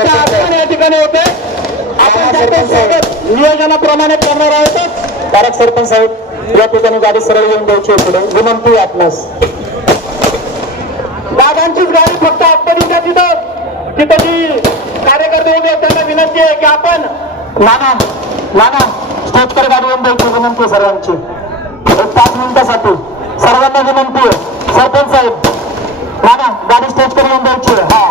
आगमन या ठिकाणी होते. आपण त्यांचं स्वागत नियोजनाप्रमाणे करणार आहोत. तारक सरपंच साहेब या ठिकाणी गाडी सरळ येऊन द्यायची पुढे विनंती आहे आपणास. दादांचीच गाडी फक्त आतमधीच्या तिथं तिथं जी कार्यकर्ते उभे त्यांना विनंती आहे की आपण नाना नाना स्टेजकडे गाडी येऊन द्यायची विनंती आहे सर्वांची. एक पाच मिनिटासाठी. सर्वांना विनंती आहे. सरपंच साहेब नाना गाडी स्टेजकडे येऊन द्यायची हा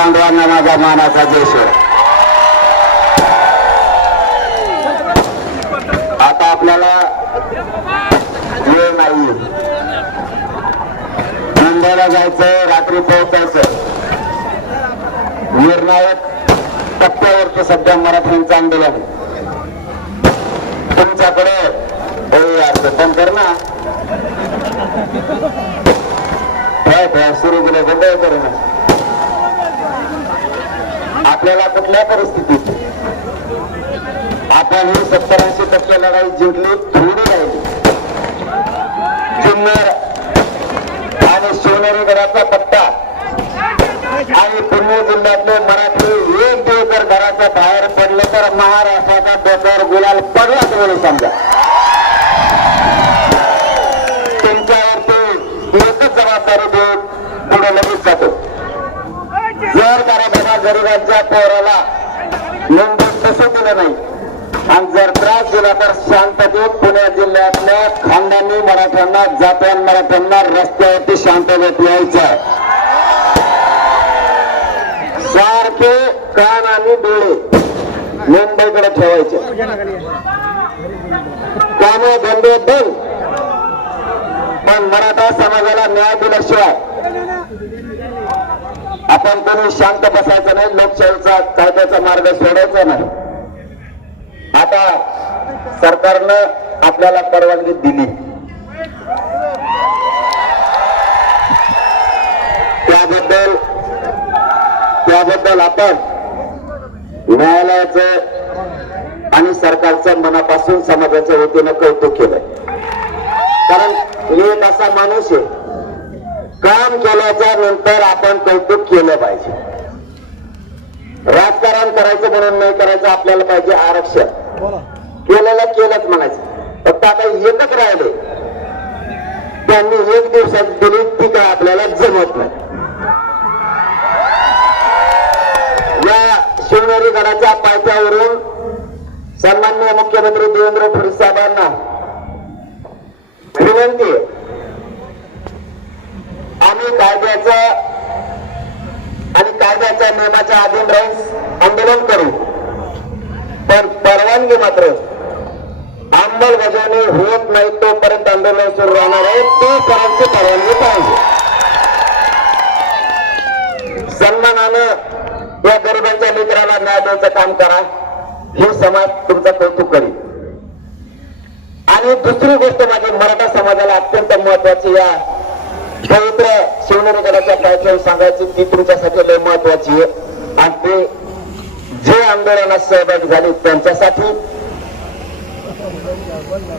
पांडवांना माझा मानाचा देश आता आपल्याला वेळ नाही. मुंबईला जायचं रात्री पोहोचायचं. निर्णायक टप्प्यावरती सध्या मराठ्यांचं आंदोलन तुमच्याकडे हो पण कर ना. काय काय सुरू केलं बंद करू ना आपल्याला कुठल्या परिस्थितीत? आपण ही सत्तर ऐंशी टक्के लढाई जिंकली थोडी राहिली. जुन्नर आणि शिवनेरी गडाचा पट्टा. आणि पुणे जिल्ह्यातले मराठी एक दिवस जर घराच्या बाहेर पडले तर महाराष्ट्र पोराला मुंबईत तसं दिलं नाही. आणि जर त्रास दिला तर शांततेत पुणे जिल्ह्यातल्या खानदानी मराठ्यांना जात्या मराठ्यांना रस्त्यावरती शांततेत यायचं सारखे कान आणि डोळे मुंबईकडे ठेवायचे. काम धंदे बंद. पण मराठा समाजाला न्याय दिल्याशिवाय आपण कोणी शांत बसायचं नाही लोकशाहीचा कायद्याचा मार्ग सोडायचा नाही. आता सरकारनं आपल्याला परवानगी दिली. त्याबद्दल त्याबद्दल आपण न्यायालयाचं आणि सरकारचं मनापासून समाजाच्या वतीनं कौतुक केलंय. कारण एक असा माणूस आहे काम केल्याच्यानंतर आपण कौतुक केलं पाहिजे. राजकारण करायचं म्हणून नाही करायचं आपल्याला पाहिजे आरक्षण. केलेलं केलंच म्हणायचं. फक्त आता एकच राहिले. त्यांनी एक दिवसात दिली ती काय आपल्याला जमत नाही. या शिवनेरी गडाच्या पायथ्यावरून सन्माननीय मुख्यमंत्री देवेंद्र फडणवीस साहेबांना विनंती आहे. आम्ही कायद्याचा आणि कायद्याच्या नियमाच्या अधीन राहून आंदोलन करू. पण परवानगी मात्र अंमलबजावणी होत नाही तोपर्यंत आंदोलन सुरू राहणार आहे. तोपर्यंत परवानगी पाहिजे. सन्मानानं या गरिबांच्या मित्राला न्याय द्यायचं काम करा. हे समाज तुमचं कौतुक करेल आणि दुसरी गोष्ट माझी मराठा समाजाला अत्यंत महत्वाची या पवित्र शिवनेरी गडाच्या पायथ्यावर सांगायची ती तुमच्यासाठी लय महत्वाची आहे. आणि ते जे आंदोलनात सहभागी झाले त्यांच्यासाठी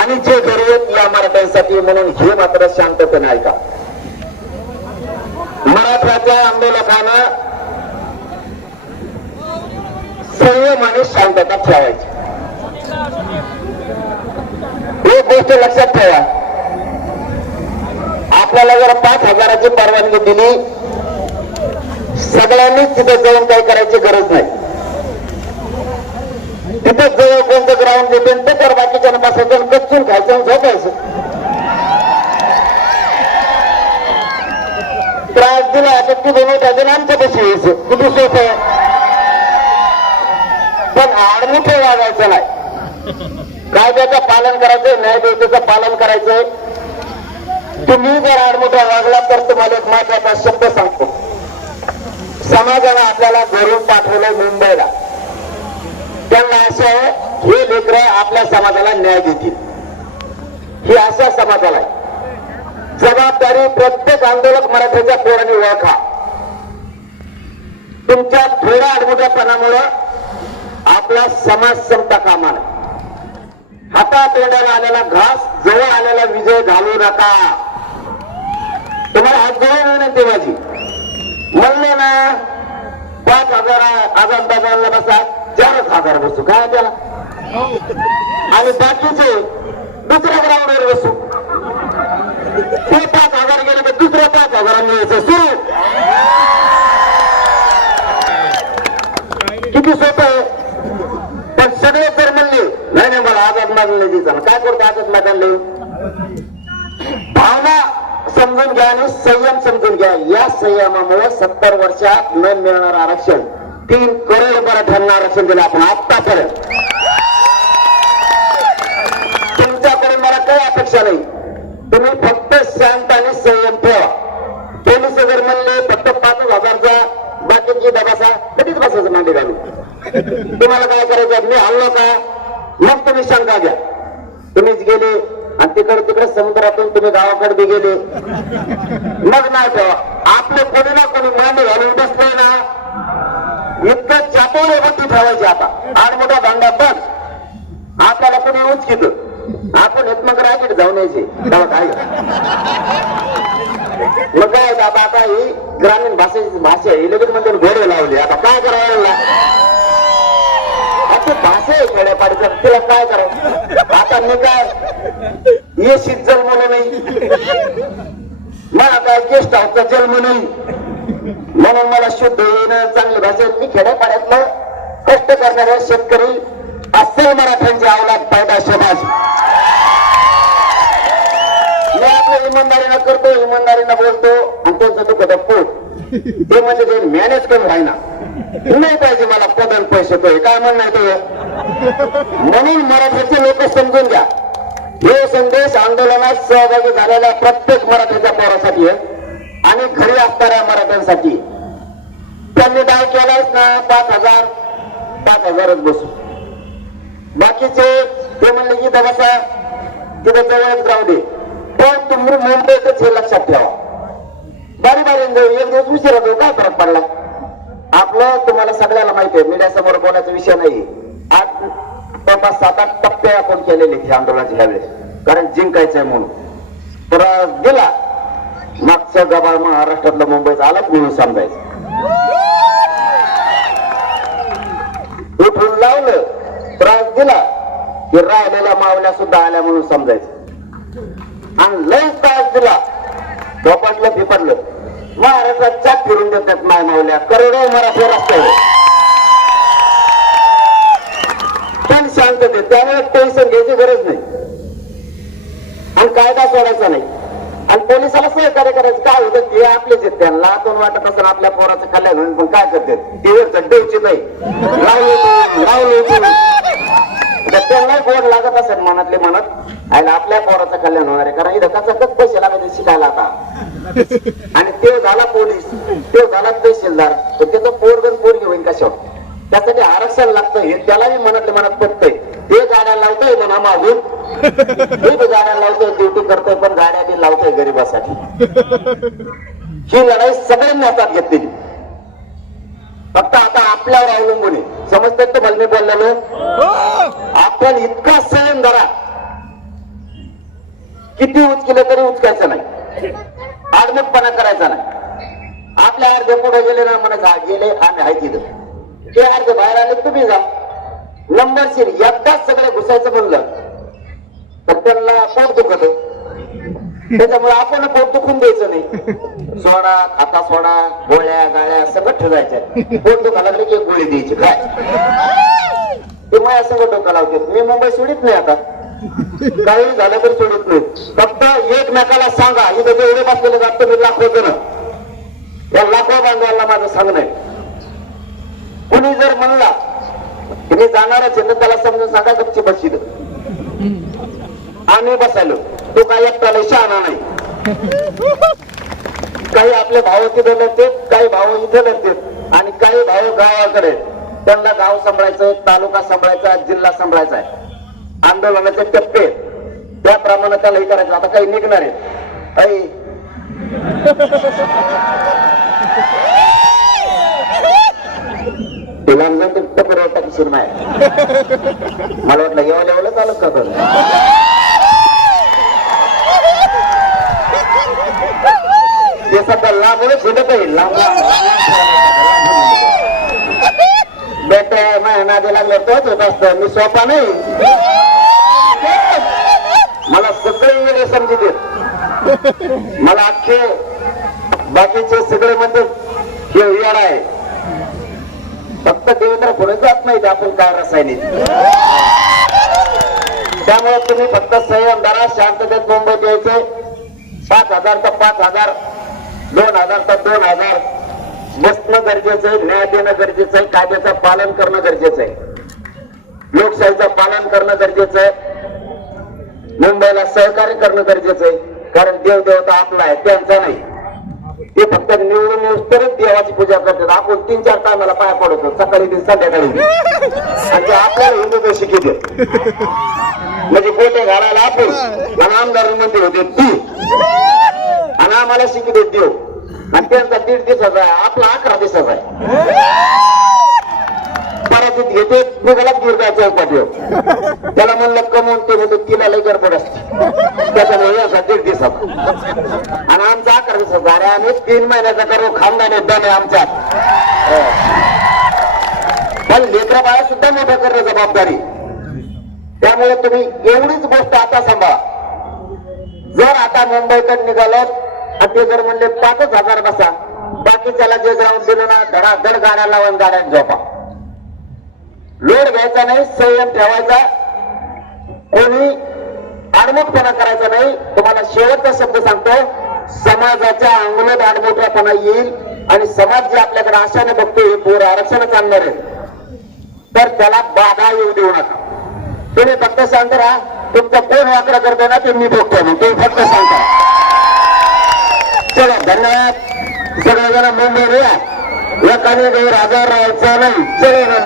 आणि जे घरी आहेत या मराठ्यांसाठी म्हणून हे मात्र शांततेने ऐका. मराठ्याच्या आंदोलकांना संयम आणि शांतता ठेवायची. एक गोष्ट लक्षात ठेवा. आपल्याला जर पाच हजाराची परवानगी दिली सगळ्यांनीच तिथे जाऊन काही करायची गरज नाही. तिथे जवळ कोणतं ग्राउंड देते ते तर बाकीच्या बसायचं कच्चून खायचं झोपायचं. त्रास दिला तर ती दोन्ही आमच्या कशी यायचं. किती सोप आहे. पण आडमुठे वागायचं नाही. कायद्याचं पालन करायचंय न्यायव्यवस्थेचं पालन करायचंय तुम्ही जर आडमुठा वागला तर तुम्हाला एक महत्त्वाचा शब्द सांगतो. समाजाला आपल्याला घरून पाठवलं मुंबईला. त्यांना असं आहे, हे लेकर आपल्या समाजाला न्याय देतील. ही अशा समाजाला आहे. जबाबदारी प्रत्येक आंदोलक मराठ्याच्या पोरांनी ओळखा. तुमच्या थोड्या आडमुठ्यापणामुळं आपला समाज संपता कामा नये. हातात तोंडाला आलेला घास जवळ आलेला विजय घालू नका. तुम्हाला हात जोडून विनंती माझी. म्हणले ना पाच हजार आजान बाजारला बसा चारच हजार बसू काय त्याला? आणि बाकीचे दुसऱ्या ग्राउंडवर बसू. ते पाच हजार गेले तर दुसऱ्या पाच हजार यायचं सुरू. किती सोपं आहे? पण सगळे जर म्हणले नाही नाही मला आझाद मागले दिसणार काय करतो आझाद मागले भावना समजून घ्या आणि संयम समजून घ्या. या संयमामुळे सत्तर वर्षात न मिळणार आरक्षण तीन करोड मराठ्यांना आरक्षण दिलं आपण आतापर्यंत. तुमच्याकडे मला काही अपेक्षा नाही. तुम्ही फक्त शांत आणि संयम ठेवा. पोलीस जर म्हणले फक्त पाच हजारचा बाकीची दबासा कधीच बसायचं मांडी घालू तुम्हाला काय करायचं मी हल्लो का? मग तुम्ही शंका घ्या. तुम्हीच गेले आणि तिकडे तिकडे समुद्रातून तुम्ही गावाकडे बी गेले. मग नाही ठेवा आपले कोणी ना कोणी मांडी घालून बसले ना. इतकं चापवून होती ठेवायची आता. आठ मोठा दांडा बस आपल्याला कोणी उचकित आपण एकमग रायगड जाऊन यायचे. काय? मग काय आता आता ही ग्रामीण भाषेची भाषा आहे. लगेच म्हणजे घोडे लावले. आता काय करावं आता भाषा आहे खेड्यापाडीचं तिला काय करायचं आता मी काय? ये जन्म म्हणून नाही मला काय गेस्ट हाऊसचा जन्म नाही म्हणून मला शुद्ध येणं चांगली भाषा मी खेड्यापाड्यातलं कष्ट करणाऱ्या शेतकरी असेल मराठ्यांची आवलाद पैदा समाज. मी आपल्या इमानदारीनं करतो इमानदारीनं बोलतो आणि त्यांचं दुःख पोट ते म्हणजे जे मॅनेज करून राहिना. नाही पाहिजे मला पदन पैसे तो. काय म्हणणं आहे तो? म्हणून मराठीचे लोक समजून घ्या. हे संदेश आंदोलनात सहभागी झालेल्या प्रत्येक मराठीच्या पोरासाठी आहे आणि घरी असणाऱ्या मराठ्यांसाठी. त्यांनी डाव केलाच ना? पाच हजार. पाच हजारच बसू. बाकीचे ते म्हणले की बसा. तिथे जवळच जाऊ दे. पण तुम्ही मुंबईतच हे लक्षात ठेवा. बारी बारी एक दिवस उशिरा जाऊ. काय फरक पडला? आपलं तुम्हाला सगळ्याला माहिती आहे मीडिया समोर बोलायचा विषय नाही. आज जवळपास सात आठ टप्पे आपण केलेले हे आंदोलनाचे ह्यावेळेस कारण जिंकायचंय म्हणून. तर गेला. मागचं गबाळ महाराष्ट्रातलं मुंबईचं आलाच म्हणून समजायचं उठून लावलं त्रास दिला की राहिलेल्या मावल्या सुद्धा आल्या म्हणून समजायचं. आणि लय त्रास दिला. झोपाटलं फिपडलं महाराष्ट्रात चाक फिरून देतात माय मावल्या करोडो मराठे रस्त्यावर. पण शांतते त्यामुळे टेन्शन घ्यायची गरज नाही. आणि कायदा सोडायचा नाही. आणि पोलिसाला सहकार्य करायचं. काय होतं? ते आपलेच आहेत. त्यांना कोण वाटत असं आपल्या पोराचं कल्याण होईल पण काय करते ते वर डोची नाही. लावले त्यांनाही गोड लागत असेल मनातले मनात. आणि आपल्या पोराचं कल्याण होणार आहे. कारण इथं कसं कसा पैसे लागायचे शिकायला आता. आणि ते झाला पोलीस तो झाला तहसीलदार तर त्याचं पोरगण पोरगी होईल कशावर? त्यासाठी आरक्षण लागतं हे त्यालाही मनातले मनात पटतंय. ते गाड्या लावतोय म्हणा मागून. गाड्या लावतोय ड्युटी करतोय पण गाड्या बी लावतोय गरीबासाठी. ही लढाई सगळ्यांनी हातात घेतलेली. फक्त आता आपल्यावर अवलंबून आहे. समजतात तुम्हाला मी बोललेलो? आपण इतका सहन धरा किती उचकिलं तरी उचकायचं नाही. आडमुटपणा करायचा नाही. आपल्या अर्ध पुढे गेले ना म्हणत गेले आम्ही आहे तिथं. ते अर्ध बाहेर आले तुम्ही जा. नंबर सीन एकदाच सगळे घुसायचं म्हणलं तर त्यांना पोट दुखत हो. त्याच्यामुळे आपण पोट दुखून द्यायचं नाही. सोडा खाता सोडा गोळ्या गाळ्या सगळं ठेवायच्या पोट दुखायला लागले की एक गोळी द्यायची काय? ते माझ्या सगळं डोकं लावते मी मुंबई सोडित नाही आता. काही झालं तरी सोडत नाही. एकमेकाला सांगा इथं जेवढे बसलेले जात तुम्ही लाखो जण. या लाखो बांधवांना माझं सांगणं आहे. कुणी जर म्हणला की मी जाणारच आहे तर त्याला समजून सांगा गपची बसशील आम्ही बसायलो. तो काही एकट्याला शहाणा नाही. काही आपले भाव तिथे नसतात काही भाव इथे नसतात आणि काही भाव गावाकडे त्यांना गाव सांभाळायचं तालुका सांभाळायचा जिल्हा सांभाळायचा आहे. आंदोलनाचे टप्पे त्याप्रमाणे त्याला हे करायचं. आता काही निघणार आहे. तुला नंतर टप्पर टाकशील नाही. मला वाटलं एवढं एवढं चालत का तर ते सध्या लांबच शिकत आहे. लांब लांब बेटे माझ्या नादी लागले तोच होत असत. मी सोपा नाही. मला सगळे वेगळे समजू देत मला अख्खे बाकीचे सगळे म्हणतात हे येणार आहे. फक्त देवेंद्र फडणवीस जात नाही ते आपण काय रासायनिक. त्यामुळे तुम्ही फक्त संयम धरा शांततेत मुंबईत यायचे पाच हजार तर पाच हजार दोन हजार तर दोन हजार. बसणं गरजेचं आहे न्याय देणं गरजेचं आहे कायद्याचं पालन करणं गरजेचं आहे. लोकशाहीचं पालन करणं गरजेचं आहे. मुंबईला सहकार्य करणं गरजेचं आहे. कारण देव देवता आपला आहे त्यांचा नाही. ते फक्त निवडून येऊस तरच देवाची पूजा करतात. आपण तीन चार टायमाला पाया पडतो सकाळी ते संध्याकाळी. आणि ते आपल्याला हिंदू तर शिकित म्हणजे गोटे घालायला आपण? आणि आमदार मंदिर होते ती. आणि आम्हाला शिकित देव. आणि त्यांचा दीड दिवसाचा आहे आपला अकरा दिवसाचा आहे. परातीत घेते निघाला गिरगाव चौपाटीवर त्याला म्हणलं कमवून ते म्हणजे तिला लई गडबड असते. त्याच्यामुळे असा दीड दिवसात. आणि आमचा अकरा दिवसाचा अरे आम्ही तीन महिन्याचा करू. खानदानी दण आहे आमचा. पण लेकरा बाळा सुद्धा मोठ्या करणं जबाबदारी. त्यामुळे तुम्ही एवढीच गोष्ट आता सांभाळा. जर आता मुंबईकडे निघालं आणि ते जर म्हणले पाचच हजार बसा. बाकीच्याला जे जाऊन दिलं ना धडाधड गाड्या लावून गाड्यात झोपा. लोड घ्यायचा नाही संयम ठेवायचा. कोणी आडमुठपणा करायचा नाही. तुम्हाला शेवटचा शब्द सांगतो समाजाच्या अंगलत आडमोठ्यापणा येईल आणि समाज जे आपल्याकडे आशाने बघतो हे पोर आरक्षणच आणणार आहे तर त्याला बाधा येऊ देऊ नका. तुम्ही फक्त सांगता राहा. तुमचा कोण वाकडा करतो ना ते मी बघतो मग तुम्ही फक्त सांगता चला धन्यवाद. सगळेजण मुंबई या. एकाने गैर आजार राहायचा नाही. चला